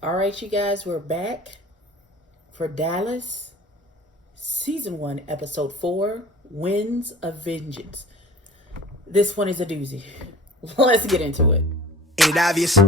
All right, you guys, we're back for Dallas Season 1, Episode 4, Winds of Vengeance. This one is a doozy. Let's get into it. Ain't it obvious?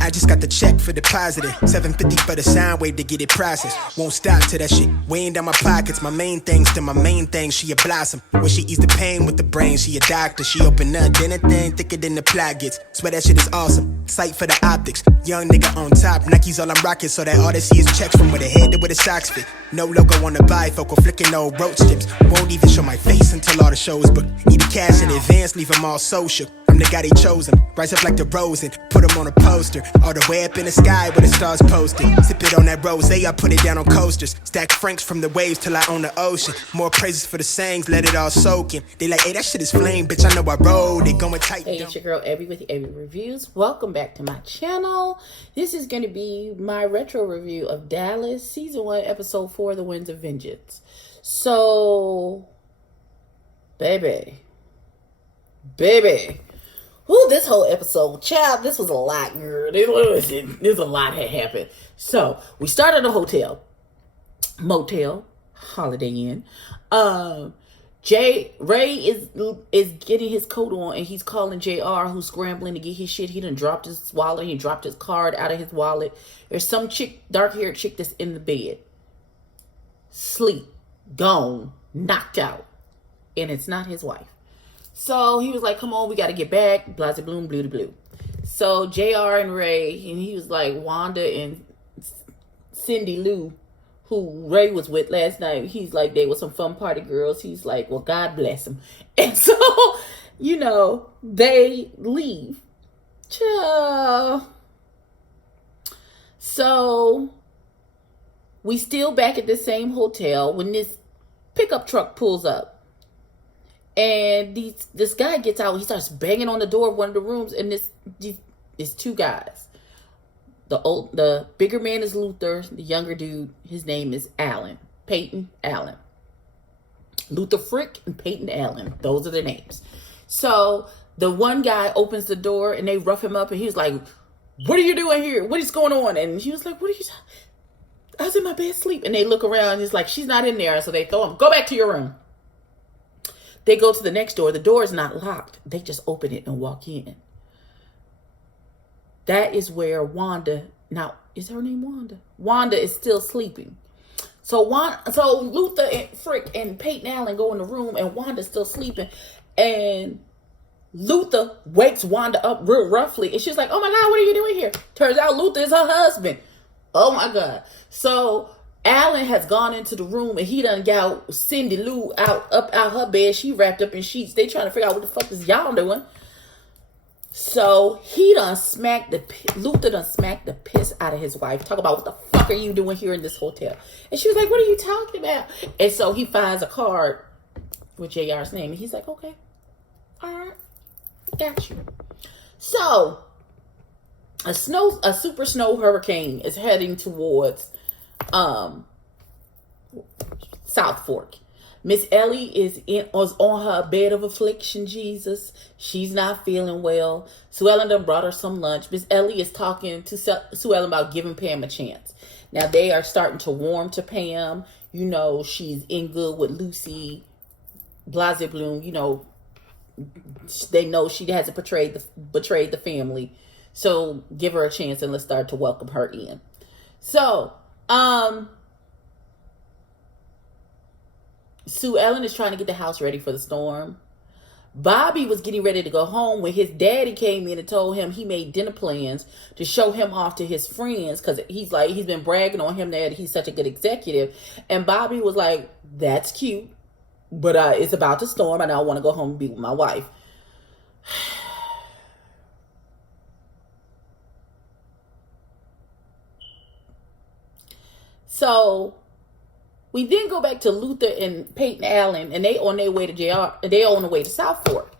I just got the check for depositing. $750 for the sound wave to get it processed. Won't stop till that shit weighing down my pockets. My main thing's to my main thing. She a blossom. When she ease the pain with the brain, she a doctor. She open up, then a thing thicker than the plot gets. Swear that shit is awesome. Sight for the optics. Young nigga on top. Nike's all I'm rocking, so that all they see is checks from where the head to where the socks fit. No logo on the bifocal, flicking old roach tips. Won't even show my face until all the shows book. Need the cash in advance, leave them all social. I'm the guy they chosen. Rise up like the rose and put them on a poster. All the way up in the sky where the stars posted. Sip it on that rose, I put it down on coasters. Stack francs from the waves till I own the ocean. More praises for the sayings, let it all soak in. They like, hey, that shit is flame, bitch, I know I rode. They going tight. Hey, it's your girl EBBIE with EBBIE Reviews. Welcome back to my channel. This is going to be my retro review of Dallas Season 1, Episode 4, The Winds of Vengeance. So, baby. Ooh, this whole episode, child, this was a lot, girl. There's a lot had happened. So, we start at a motel, Holiday Inn. Ray is getting his coat on, and he's calling JR, who's scrambling to get his shit. He done dropped his wallet. He dropped his card out of his wallet. There's some chick, dark-haired chick that's in the bed. Sleep, gone, knocked out. And it's not his wife. So he was like, come on, we got to get back. Blase bloom, blue to blue. So JR and Ray, and he was like, Wanda and Cindy Lou, who Ray was with last night, he's like, they were some fun party girls. He's like, well, God bless them. And so, they leave. So we still back at the same hotel when this pickup truck pulls up. And this guy gets out. He starts banging on the door of one of the rooms. And it's two guys. The bigger man is Luther. The younger dude, his name is Peyton Allen. Luther Frick and Peyton Allen. Those are their names. So the one guy opens the door and they rough him up. And he was like, what are you doing here? What is going on? And he was like, what are you talking? I was in my bed sleep. And they look around and it's like, she's not in there. So they throw him, go back to your room. They go to the next door. The door is not locked. They just open it and walk in. That is where Wanda, now, is her name Wanda? Wanda is still sleeping. So Luther and Frick and Peyton Allen go in the room and Wanda's still sleeping. And Luther wakes Wanda up real roughly. And she's like, oh my God, what are you doing here? Turns out Luther is her husband. Oh my God. So Allen has gone into the room and he done got Cindy Lou out her bed. She wrapped up in sheets. They trying to figure out what the fuck is y'all doing. So Luther done smacked the piss out of his wife. Talk about what the fuck are you doing here in this hotel? And she was like, what are you talking about? And so he finds a card with JR's name. And he's like, okay, all right, got you. So a super snow hurricane is heading towards South Fork. Miss Ellie is on her bed of affliction, Jesus. She's not feeling well. Sue Ellen done brought her some lunch. Miss Ellie is talking to Sue Ellen about giving Pam a chance. Now they are starting to warm to Pam. She's in good with Lucy. Blase Bloom, they know she hasn't betrayed the family. So give her a chance and let's start to welcome her in. So, Sue Ellen is trying to get the house ready for the storm. Bobby was getting ready to go home when his daddy came in and told him he made dinner plans to show him off to his friends because he's been bragging on him that he's such a good executive. And Bobby was like, that's cute, but it's about to storm and I want to go home and be with my wife. So we then go back to Luther and Peyton Allen, and they on their way to JR. They on the way to South Fork,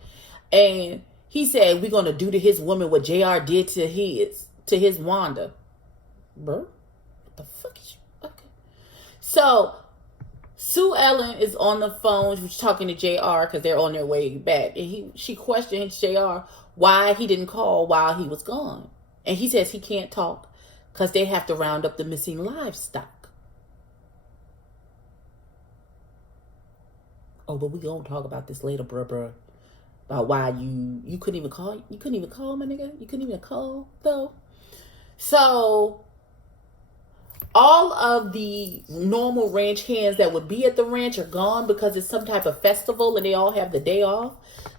and he said, "We're gonna do to his woman what JR did to his Wanda." Bro, what the fuck is you? Okay. So Sue Ellen is on the phone. She's talking to JR because they're on their way back, and she questioned JR why he didn't call while he was gone, and he says he can't talk because they have to round up the missing livestock. Oh, but we gonna talk about this later, bruh. About why you couldn't even call. You couldn't even call, my nigga. You couldn't even call, though. So, all of the normal ranch hands that would be at the ranch are gone because it's some type of festival and they all have the day off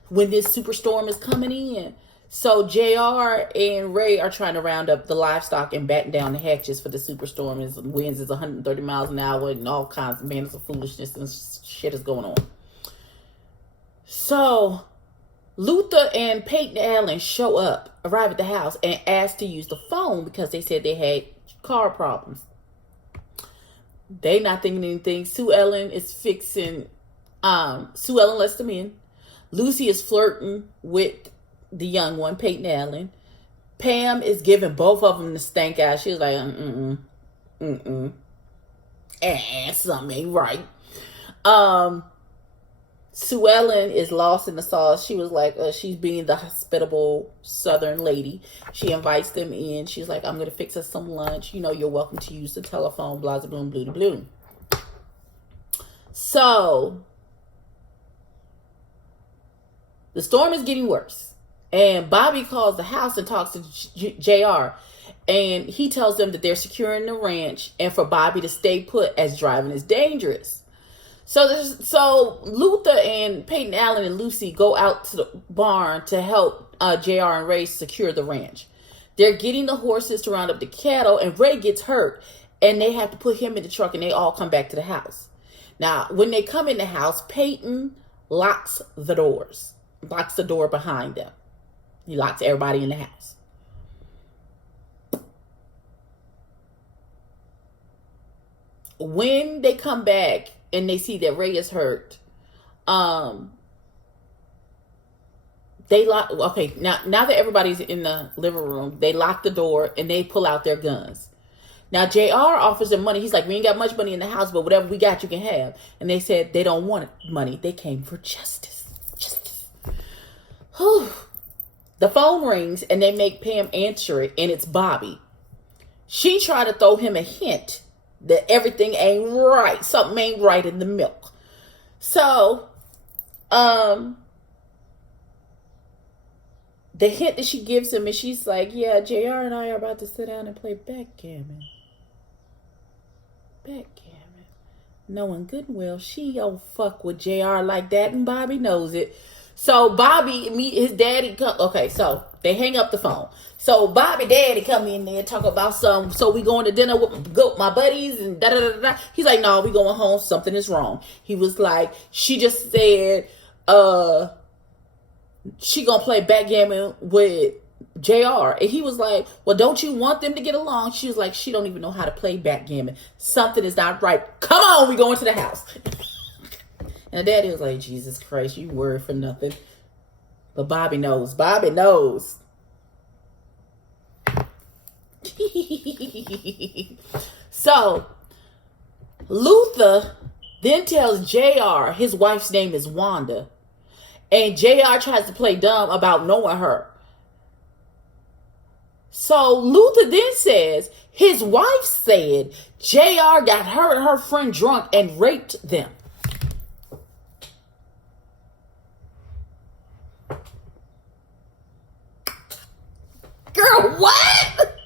when this superstorm is coming in. So JR and Ray are trying to round up the livestock and batten down the hatches for the superstorm. Winds is 130 miles an hour and all kinds of manners of foolishness and shit is going on. So Luther and Peyton Allen arrive at the house and ask to use the phone because they said they had car problems. They not thinking anything. Sue Ellen lets them in. Lucy is flirting with the young one, Peyton Allen. Pam is giving both of them the stank eye. She was like, something ain't right. Sue Ellen is lost in the sauce. She was like, she's being the hospitable Southern lady. She invites them in. She's like, I'm going to fix us some lunch. You know, you're welcome to use the telephone, blah, blah, blah, blah, blah. So, the storm is getting worse. And Bobby calls the house and talks to JR. And he tells them that they're securing the ranch and for Bobby to stay put as driving is dangerous. So Luther and Peyton Allen and Lucy go out to the barn to help JR and Ray secure the ranch. They're getting the horses to round up the cattle and Ray gets hurt and they have to put him in the truck and they all come back to the house. Now, when they come in the house, Peyton locks the door behind them. He locks everybody in the house. When they come back and they see that Ray is hurt, they lock. Okay, now that everybody's in the living room, they lock the door and they pull out their guns. Now JR offers them money. He's like, we ain't got much money in the house, but whatever we got, you can have. And they said they don't want money. They came for justice. Whew. The phone rings and they make Pam answer it, and it's Bobby. She tried to throw him a hint that everything ain't right. Something ain't right in the milk. So, the hint that she gives him, and she's like, yeah, JR and I are about to sit down and play backgammon. Knowing good and well she don't fuck with JR like that, and Bobby knows it. So Bobby, his daddy, okay, so they hang up the phone. So Bobby daddy come in there and talk about so we going to dinner with my buddies and da-da-da-da. He's like, no, we going home. Something is wrong. He was like, she just said, she gonna play backgammon with JR. And he was like, well, don't you want them to get along? She was like, she don't even know how to play backgammon. Something is not right. Come on, we going to the house. And daddy was like, Jesus Christ, you worried for nothing. But Bobby knows. So, Luther then tells JR his wife's name is Wanda. And JR tries to play dumb about knowing her. So, Luther then says his wife said JR got her and her friend drunk and raped them. Girl, what?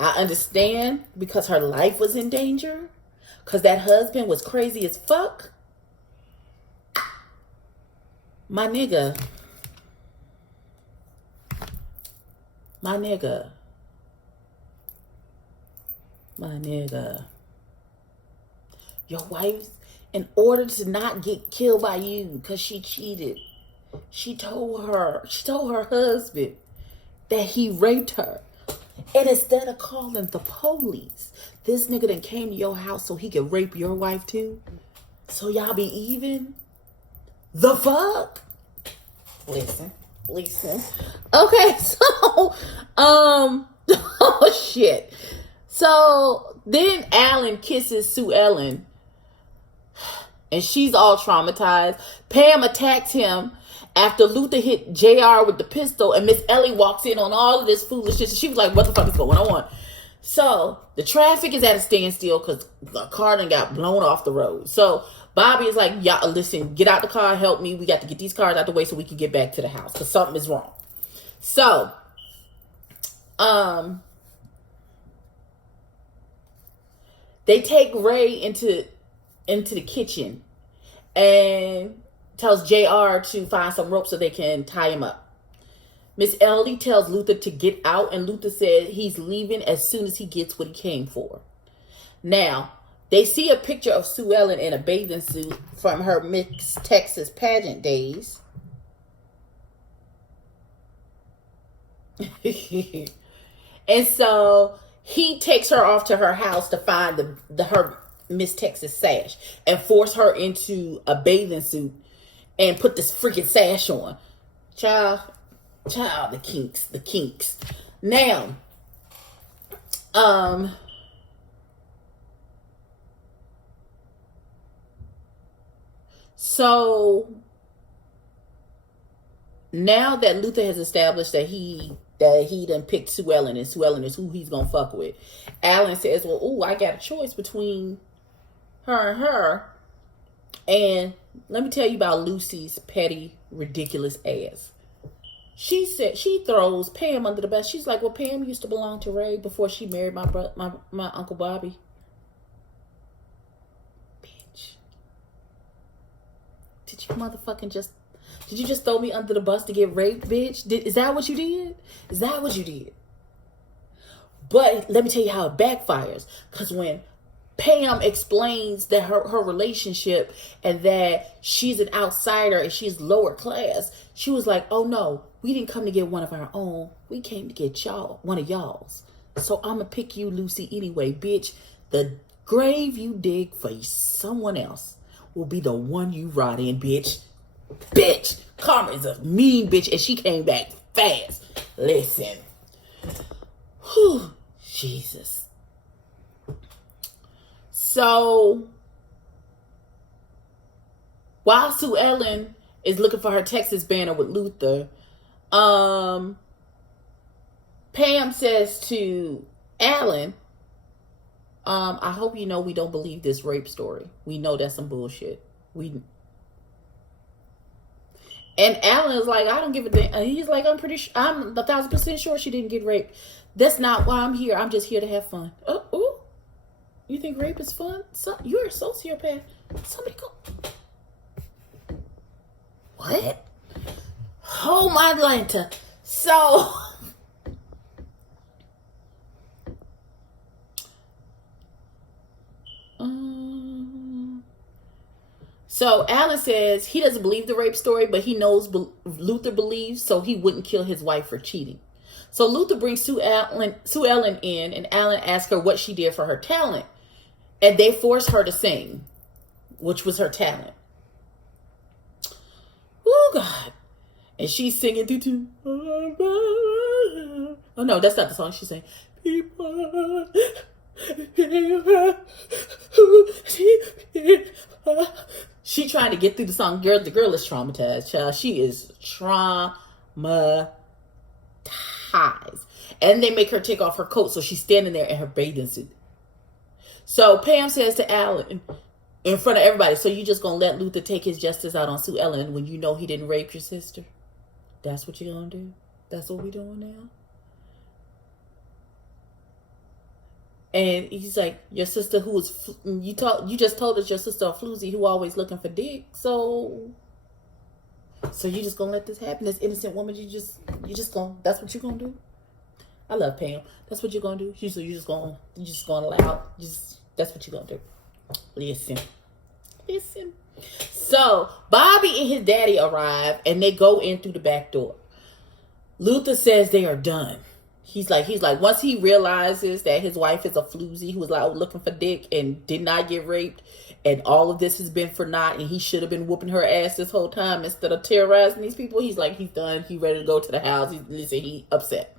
I understand because her life was in danger. Because that husband was crazy as fuck. My nigga. Your wife, in order to not get killed by you because she cheated, she told her husband that he raped her. And instead of calling the police, this nigga done came to your house so he could rape your wife too? So y'all be even? The fuck? Listen. Okay, so, oh shit. So, then Alan kisses Sue Ellen. And she's all traumatized. Pam attacks him after Luther hit JR with the pistol, and Miss Ellie walks in on all of this foolishness. She was like, what the fuck is going on? So the traffic is at a standstill because the car done got blown off the road. So Bobby is like, y'all, listen, get out the car, help me. We got to get these cars out the way so we can get back to the house because something is wrong. So, they take Ray into the kitchen and tells JR to find some rope so they can tie him up. Miss Ellie tells Luther to get out, and Luther said he's leaving as soon as he gets what he came for. Now, they see a picture of Sue Ellen in a bathing suit from her Miss Texas pageant days. And so he takes her off to her house to find her Miss Texas sash and force her into a bathing suit and put this freaking sash on. Child, the kinks. Now, so now that Luther has established that he done picked Sue Ellen and Sue Ellen is who he's gonna fuck with, Alan says, well, ooh, I got a choice between her and her. And let me tell you about Lucy's petty, ridiculous ass. She said she throws Pam under the bus. She's like, well, Pam used to belong to Ray before she married my Uncle Bobby. Bitch. Did you just throw me under the bus to get raped, bitch? Is that what you did? Is that what you did? But let me tell you how it backfires. Because when Pam explains that her relationship and that she's an outsider and she's lower class, she was like, oh no, we didn't come to get one of our own. We came to get one of y'all's. So I'm going to pick you, Lucy, anyway, bitch. The grave you dig for someone else will be the one you rot in, bitch. Bitch. Karma is a mean bitch, and she came back fast. Listen. Whew. Jesus. So, while Sue Ellen is looking for her Texas banner with Luther, Pam says to Alan, I hope you know we don't believe this rape story. We know that's some bullshit. And Alan is like, I don't give a damn. And he's like, I'm 1,000% sure she didn't get raped. That's not why I'm here. I'm just here to have fun. Oh, you think rape is fun? You're a sociopath. Somebody go. What? Oh my Atlanta. So Alan says he doesn't believe the rape story, but he knows Luther believes, so he wouldn't kill his wife for cheating. So Luther brings Sue Ellen in, and Alan asks her what she did for her talent. And they force her to sing, which was her talent. Oh, God. And she's singing through. Oh, no, that's not the song she's saying. People. She trying to get through the song. The girl is traumatized, child. She is traumatized. And they make her take off her coat, so she's standing there in her bathing suit. So Pam says to Alan in front of everybody, so you just gonna let Luther take his justice out on Sue Ellen when you know he didn't rape your sister? That's what you're gonna do? That's what we doing now? And he's like, your sister who was, you just told us your sister a floozy who always looking for dick. So you just gonna let this happen? This innocent woman, you just gonna, that's what you're gonna do? I love Pam. That's what you're gonna do? You just gonna allow, that's what you're gonna do. Listen. So Bobby and his daddy arrive and they go in through the back door. Luther says they are done. He's like, once he realizes that his wife is a floozy who was out looking for dick and did not get raped, and all of this has been for naught, and he should have been whooping her ass this whole time instead of terrorizing these people. He's like, he's done. He ready to go to the house. He upset.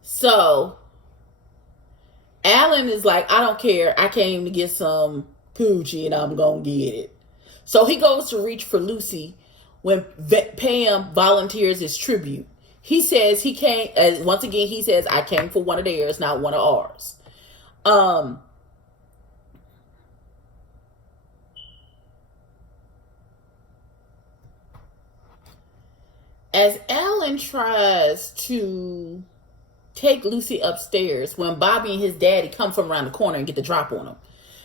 So Alan is like, I don't care. I came to get some coochie and I'm gonna get it. So he goes to reach for Lucy when Pam volunteers his tribute. He says he came, once again, he says, I came for one of theirs, not one of ours. As Alan tries to take Lucy upstairs, when Bobby and his daddy come from around the corner and get the drop on him.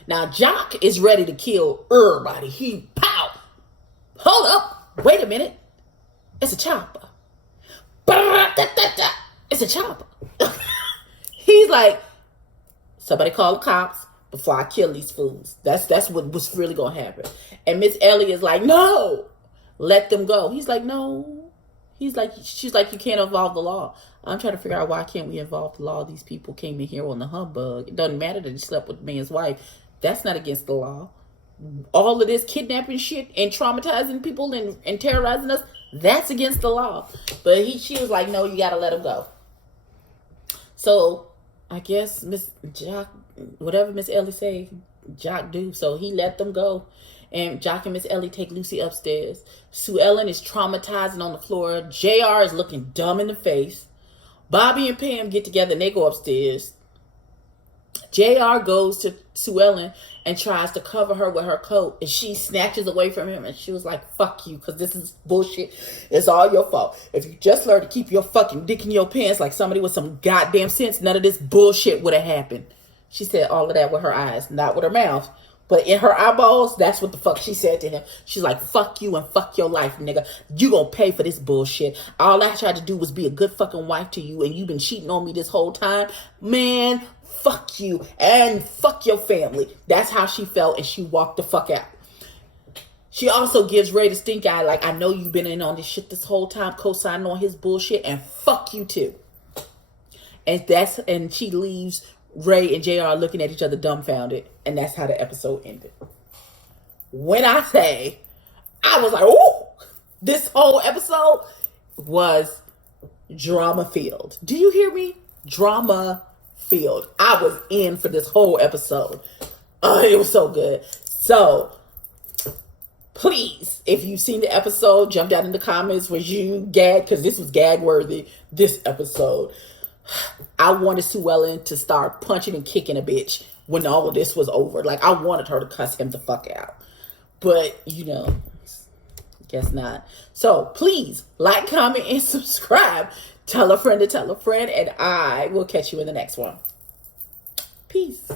Now, Jock is ready to kill everybody. He, pow! Hold up! Wait a minute. It's a chopper. It's a chopper. He's like, somebody call the cops before I kill these fools. That's what was really going to happen. And Miss Ellie is like, no, let them go. He's like, no. She's like, you can't involve the law. I'm trying to figure out why can't we involve the law? These people came in here on the humbug. It doesn't matter that he slept with the man's wife. That's not against the law. All of this kidnapping shit and traumatizing people and terrorizing us, that's against the law. But she was like, no, you got to let him go. So I guess Miss Jock, whatever Miss Ellie say, Jock do. So he let them go. And Jock and Miss Ellie take Lucy upstairs. Sue Ellen is traumatizing on the floor. JR is looking dumb in the face. Bobby and Pam get together and they go upstairs. JR goes to Sue Ellen and tries to cover her with her coat. And she snatches away from him. And she was like, fuck you, because this is bullshit. It's all your fault. If you just learned to keep your fucking dick in your pants like somebody with some goddamn sense, none of this bullshit would have happened. She said all of that with her eyes, not with her mouth. But in her eyeballs, that's what the fuck she said to him. She's like, fuck you and fuck your life, nigga. You gonna pay for this bullshit. All I tried to do was be a good fucking wife to you, and you've been cheating on me this whole time. Man, fuck you and fuck your family. That's how she felt, and she walked the fuck out. She also gives Ray the stink eye, like, I know you've been in on this shit this whole time, co-signing on his bullshit, and fuck you too. And she leaves Ray and JR looking at each other dumbfounded. And that's how the episode ended. When I say, I was like, oh, this whole episode was drama filled. Do you hear me? Drama filled. I was in for this whole episode. It was so good. So, please, if you've seen the episode, jump down in the comments. Was you gagged? Because this was gag worthy, this episode. I wanted Sue Ellen to start punching and kicking a bitch when all of this was over. Like, I wanted her to cuss him the fuck out. But, guess not. So, please, like, comment, and subscribe. Tell a friend to tell a friend. And I will catch you in the next one. Peace.